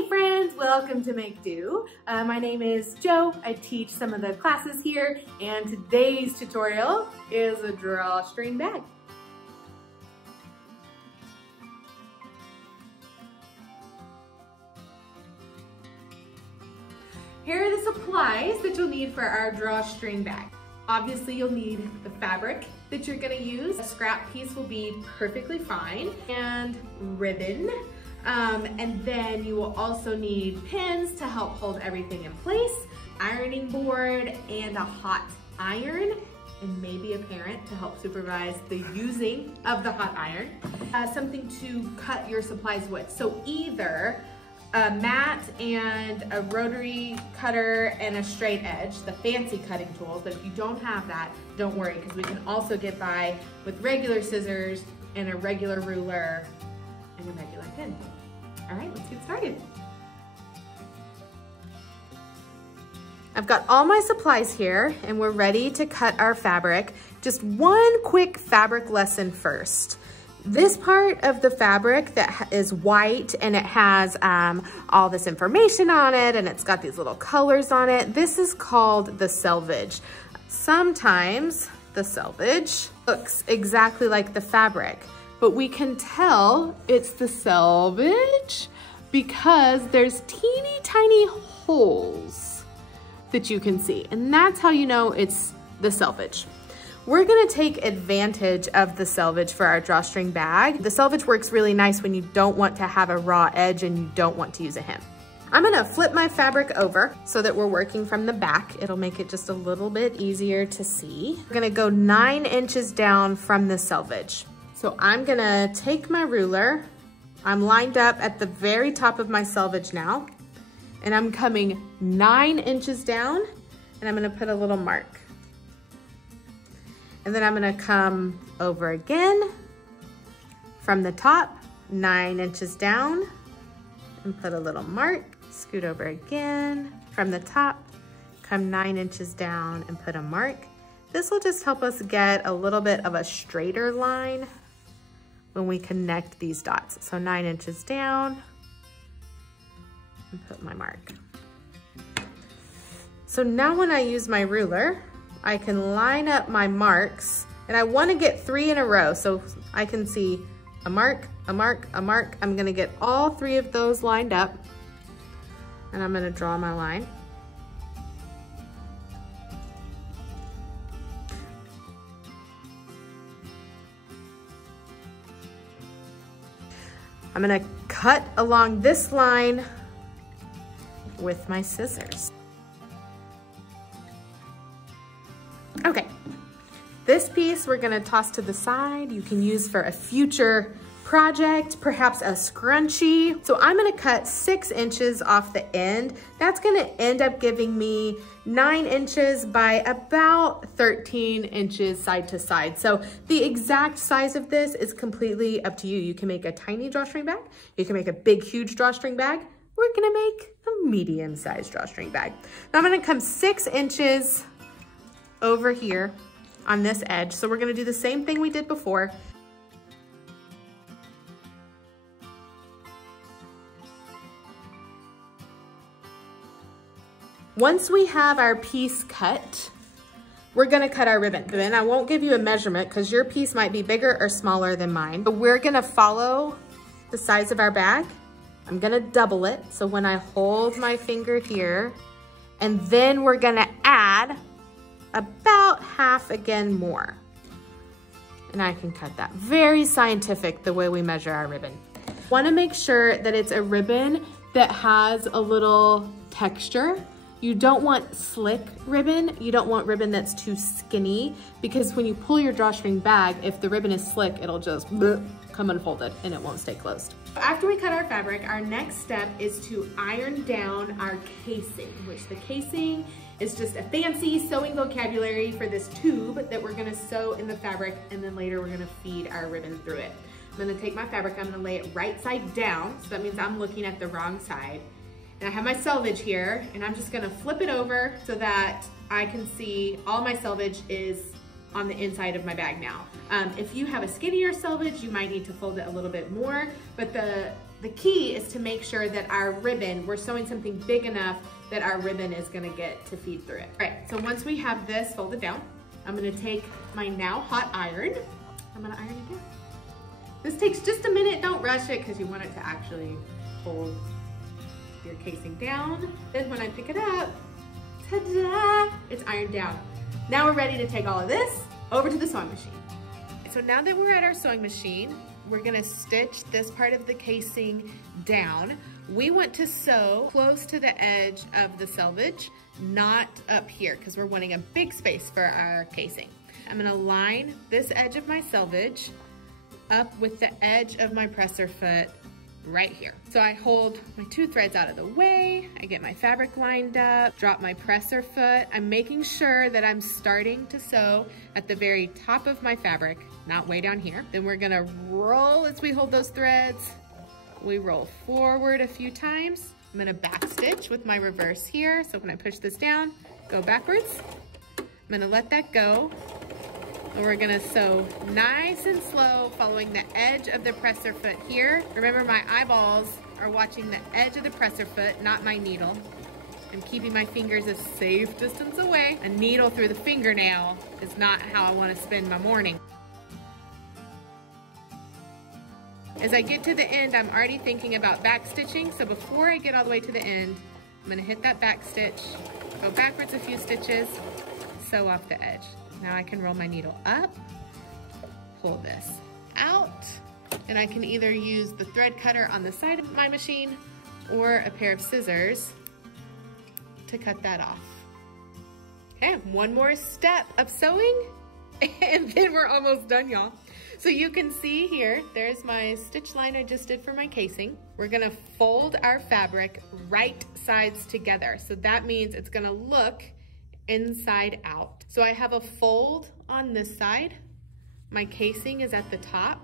Hey friends, welcome to Make.Do. My name is Jo. I teach some of the classes here, and today's tutorial is a drawstring bag. Here are the supplies that you'll need for our drawstring bag. Obviously, you'll need the fabric that you're gonna use. A scrap piece will be perfectly fine, and ribbon. And then you will also need pins to help hold everything in place, ironing board, and a hot iron, and maybe a parent to help supervise the using of the hot iron. Something to cut your supplies with. So either a mat and a rotary cutter and a straight edge, the fancy cutting tools, but if you don't have that, don't worry, because we can also get by with regular scissors and a regular ruler and a regular pin. All right, let's get started. I've got all my supplies here and we're ready to cut our fabric. Just one quick fabric lesson first. This part of the fabric that is white and it has all this information on it and it's got these little colors on it, this is called the selvage. Sometimes the selvage looks exactly like the fabric, but we can tell it's the selvage because there's teeny tiny holes that you can see. And that's how you know it's the selvage. We're gonna take advantage of the selvage for our drawstring bag. The selvage works really nice when you don't want to have a raw edge and you don't want to use a hem. I'm gonna flip my fabric over so that we're working from the back. It'll make it just a little bit easier to see. We're gonna go 9 inches down from the selvage. So I'm gonna take my ruler. I'm lined up at the very top of my selvage now, and I'm coming 9 inches down, and I'm gonna put a little mark. And then I'm gonna come over again from the top, 9 inches down, and put a little mark. Scoot over again from the top, come 9 inches down and put a mark. This will just help us get a little bit of a straighter line when we connect these dots. So 9 inches down and put my mark. So now when I use my ruler, I can line up my marks, and I wanna get 3 in a row so I can see a mark, a mark, a mark. I'm gonna get all 3 of those lined up, and I'm gonna draw my line. I'm gonna cut along this line with my scissors. Okay, this piece we're gonna toss to the side. You can use for a future project, perhaps a scrunchie. So I'm gonna cut 6 inches off the end. That's gonna end up giving me 9 inches by about 13 inches side to side. So the exact size of this is completely up to you. You can make a tiny drawstring bag. You can make a big, huge drawstring bag. We're gonna make a medium-sized drawstring bag. Now I'm gonna come 6 inches over here on this edge. So we're gonna do the same thing we did before. Once we have our piece cut, we're gonna cut our ribbon. Then I won't give you a measurement because your piece might be bigger or smaller than mine, but we're gonna follow the size of our bag. I'm gonna double it. So when I hold my finger here, and then we're gonna add about half again more. And I can cut that. Very scientific the way we measure our ribbon. Wanna make sure that it's a ribbon that has a little texture. You don't want slick ribbon. You don't want ribbon that's too skinny, because when you pull your drawstring bag, if the ribbon is slick, it'll just come unfolded and it won't stay closed. After we cut our fabric, our next step is to iron down our casing, which the casing is just a fancy sewing vocabulary for this tube that we're gonna sew in the fabric, and then later we're gonna feed our ribbon through it. I'm gonna take my fabric, I'm gonna lay it right side down, so that means I'm looking at the wrong side. And I have my selvage here, and I'm just gonna flip it over so that I can see all my selvage is on the inside of my bag now. If you have a skinnier selvage, you might need to fold it a little bit more, but the key is to make sure that our ribbon, we're sewing something big enough that our ribbon is gonna get to feed through it. All right, so once we have this folded down, I'm gonna take my now hot iron. I'm gonna iron it down. This takes just a minute, don't rush it because you want it to actually hold your casing down. Then when I pick it up, ta-da, it's ironed down. Now we're ready to take all of this over to the sewing machine. So now that we're at our sewing machine, we're gonna stitch this part of the casing down. We want to sew close to the edge of the selvage, not up here, because we're wanting a big space for our casing. I'm gonna line this edge of my selvage up with the edge of my presser foot right here. So I hold my 2 threads out of the way, I get my fabric lined up, drop my presser foot. I'm making sure that I'm starting to sew at the very top of my fabric, not way down here. Then we're gonna roll as we hold those threads. We roll forward a few times. I'm gonna back stitch with my reverse here. So when I push this down, go backwards. I'm gonna let that go. And we're gonna sew nice and slow, following the edge of the presser foot here. Remember, my eyeballs are watching the edge of the presser foot, not my needle. I'm keeping my fingers a safe distance away. A needle through the fingernail is not how I wanna spend my morning. As I get to the end, I'm already thinking about back stitching. So before I get all the way to the end, I'm gonna hit that back stitch, go backwards a few stitches, sew off the edge. Now I can roll my needle up, pull this out, and I can either use the thread cutter on the side of my machine or a pair of scissors to cut that off. Okay, one more step of sewing, and then we're almost done, y'all. So you can see here, there's my stitch line I just did for my casing. We're gonna fold our fabric right sides together. So that means it's gonna look inside out. So I have a fold on this side. My casing is at the top.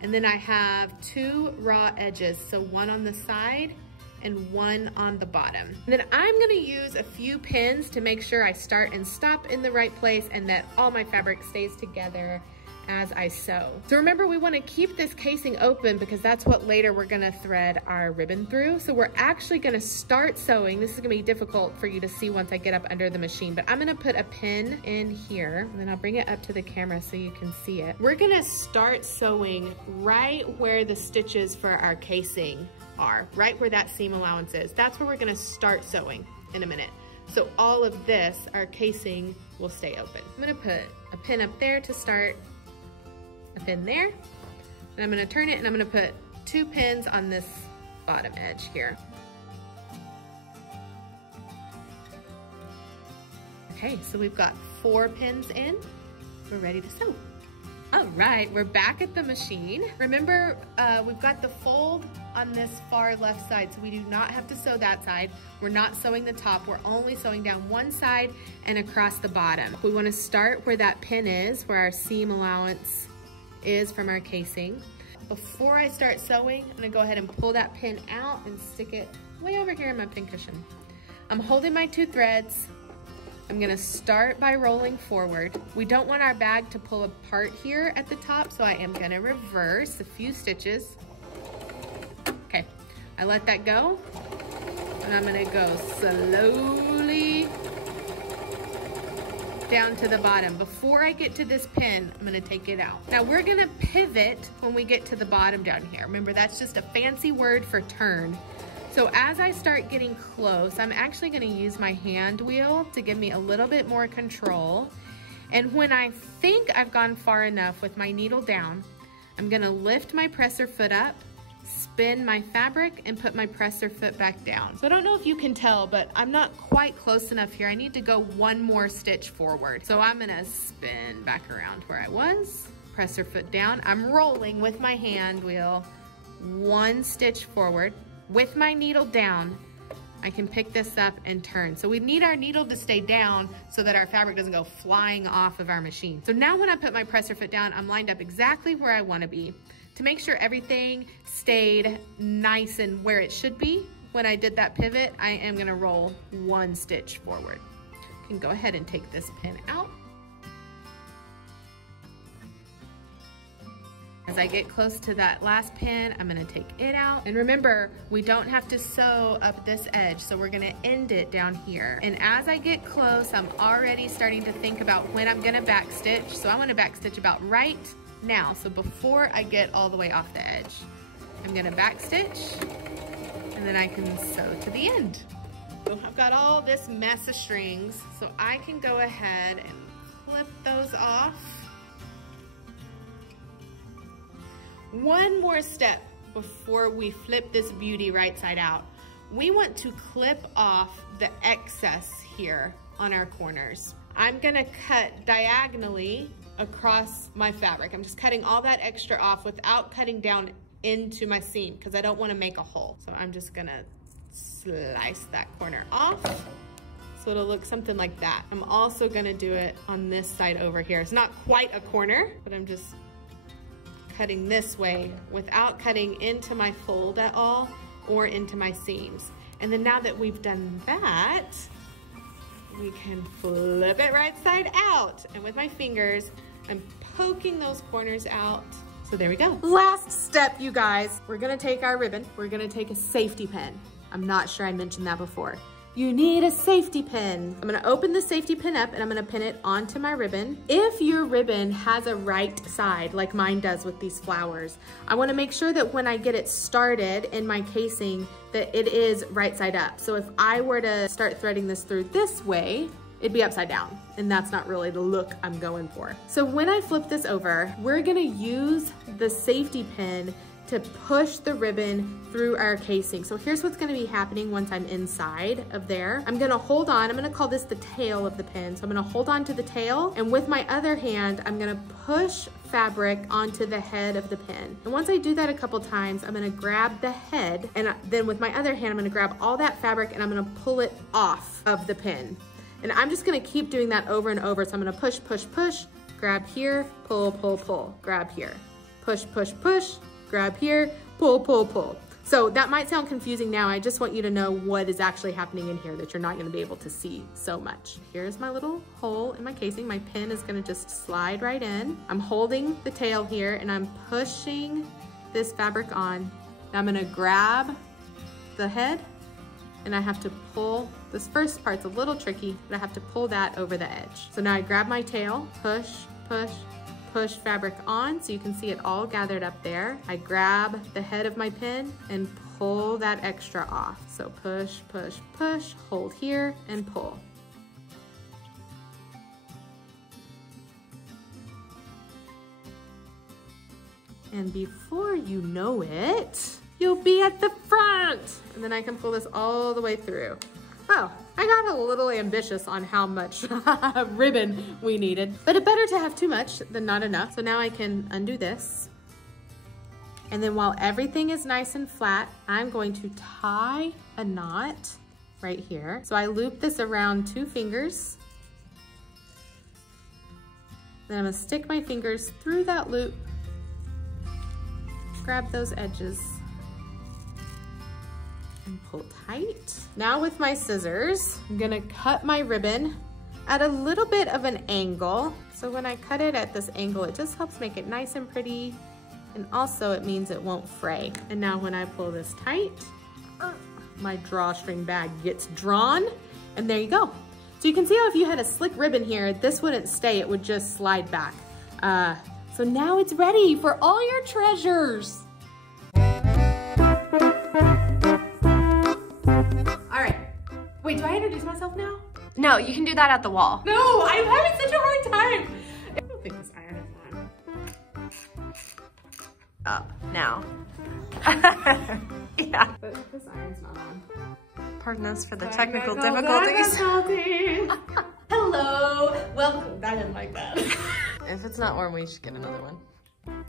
And then I have 2 raw edges. So one on the side and one on the bottom. And then I'm gonna use a few pins to make sure I start and stop in the right place and that all my fabric stays together as I sew. So remember, we wanna keep this casing open because that's what later we're gonna thread our ribbon through. So we're actually gonna start sewing. This is gonna be difficult for you to see once I get up under the machine, but I'm gonna put a pin in here and then I'll bring it up to the camera so you can see it. We're gonna start sewing right where the stitches for our casing are, right where that seam allowance is. That's where we're gonna start sewing in a minute. So all of this, our casing, will stay open. I'm gonna put a pin up there to start, a pin there, and I'm gonna turn it and I'm gonna put 2 pins on this bottom edge here. Okay, so we've got 4 pins in. We're ready to sew. All right, we're back at the machine. Remember, we've got the fold on this far left side, so we do not have to sew that side. We're not sewing the top, we're only sewing down one side and across the bottom. We wanna start where that pin is, where our seam allowance is from our casing. Before I start sewing, I'm gonna go ahead and pull that pin out and stick it way over here in my pin cushion. I'm holding my 2 threads. I'm gonna start by rolling forward. We don't want our bag to pull apart here at the top, so I am gonna reverse a few stitches. Okay, I let that go, and I'm gonna go slowly down to the bottom. Before I get to this pin, I'm gonna take it out. Now we're gonna pivot when we get to the bottom down here. Remember, that's just a fancy word for turn. So as I start getting close, I'm actually gonna use my hand wheel to give me a little bit more control. And when I think I've gone far enough with my needle down, I'm gonna lift my presser foot up, spin my fabric, and put my presser foot back down. So I don't know if you can tell, but I'm not quite close enough here. I need to go 1 more stitch forward. So I'm gonna spin back around where I was, presser foot down. I'm rolling with my hand wheel 1 stitch forward. With my needle down, I can pick this up and turn. So we need our needle to stay down so that our fabric doesn't go flying off of our machine. So now when I put my presser foot down, I'm lined up exactly where I wanna be. To make sure everything stayed nice and where it should be, when I did that pivot, I am gonna roll 1 stitch forward. You can go ahead and take this pin out. as I get close to that last pin, I'm gonna take it out. And remember, we don't have to sew up this edge, so we're gonna end it down here. And as I get close, I'm already starting to think about when I'm gonna backstitch. So I wanna backstitch about right now. So before I get all the way off the edge, I'm gonna backstitch, and then I can sew to the end. So I've got all this mess of strings, so I can go ahead and clip those off. One more step before we flip this beauty right side out. We want to clip off the excess here on our corners. I'm gonna cut diagonally across my fabric. I'm just cutting all that extra off without cutting down into my seam because I don't want to make a hole. So I'm just gonna slice that corner off so it'll look something like that. I'm also gonna do it on this side over here. It's not quite a corner, but I'm just cutting this way without cutting into my fold at all or into my seams. And then now that we've done that, we can flip it right side out. And with my fingers, I'm poking those corners out. So there we go. Last step, you guys. We're gonna take our ribbon. We're gonna take a safety pin. I'm not sure I mentioned that before. You need a safety pin. I'm gonna open the safety pin up and I'm gonna pin it onto my ribbon. If your ribbon has a right side, like mine does with these flowers, I wanna make sure that when I get it started in my casing, that it is right side up. So if I were to start threading this through this way, it'd be upside down, and that's not really the look I'm going for. So when I flip this over, we're gonna use the safety pin to push the ribbon through our casing. So here's what's gonna be happening once I'm inside of there. I'm gonna hold on, I'm gonna call this the tail of the pin. So I'm gonna hold on to the tail, and with my other hand, I'm gonna push fabric onto the head of the pin. And once I do that a couple times, I'm gonna grab the head, and then with my other hand, I'm gonna grab all that fabric and I'm gonna pull it off of the pin. And I'm just gonna keep doing that over and over. So I'm gonna push, push, push, grab here, pull, pull, pull, grab here, push, push, push, grab here, pull, pull, pull. So that might sound confusing now. I just want you to know what is actually happening in here that you're not gonna be able to see so much. Here's my little hole in my casing. My pin is gonna just slide right in. I'm holding the tail here and I'm pushing this fabric on. Now I'm gonna grab the head and I have to pull. This first part's a little tricky, but I have to pull that over the edge. So now I grab my tail, push, push, push fabric on so you can see it all gathered up there. I grab the head of my pin and pull that extra off. So push, push, push, hold here and pull. And before you know it, you'll be at the front. And then I can pull this all the way through. Oh, I got a little ambitious on how much ribbon we needed, but it's better to have too much than not enough. So now I can undo this. And then while everything is nice and flat, I'm going to tie a knot right here. So I loop this around 2 fingers. Then I'm gonna stick my fingers through that loop, grab those edges, and pull tight. Now with my scissors, I'm gonna cut my ribbon at a little bit of an angle. So when I cut it at this angle, it just helps make it nice and pretty, and also it means it won't fray. And now when I pull this tight, my drawstring bag gets drawn, and there you go. So you can see how if you had a slick ribbon here, this wouldn't stay, it would just slide back. So now it's ready for all your treasures. Wait, do I introduce myself now? No, you can do that at the wall. No, I'm having such a hard time. I don't think this iron is on. Up now. Yeah. But this iron's not on. Pardon us for the technical difficulties. Hello, welcome. I didn't like that. If it's not warm, we should get another one.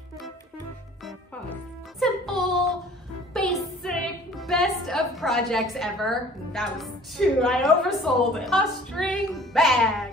Pause. Simple, basic, best of projects ever. That was 2, I oversold it. Drawstring bag.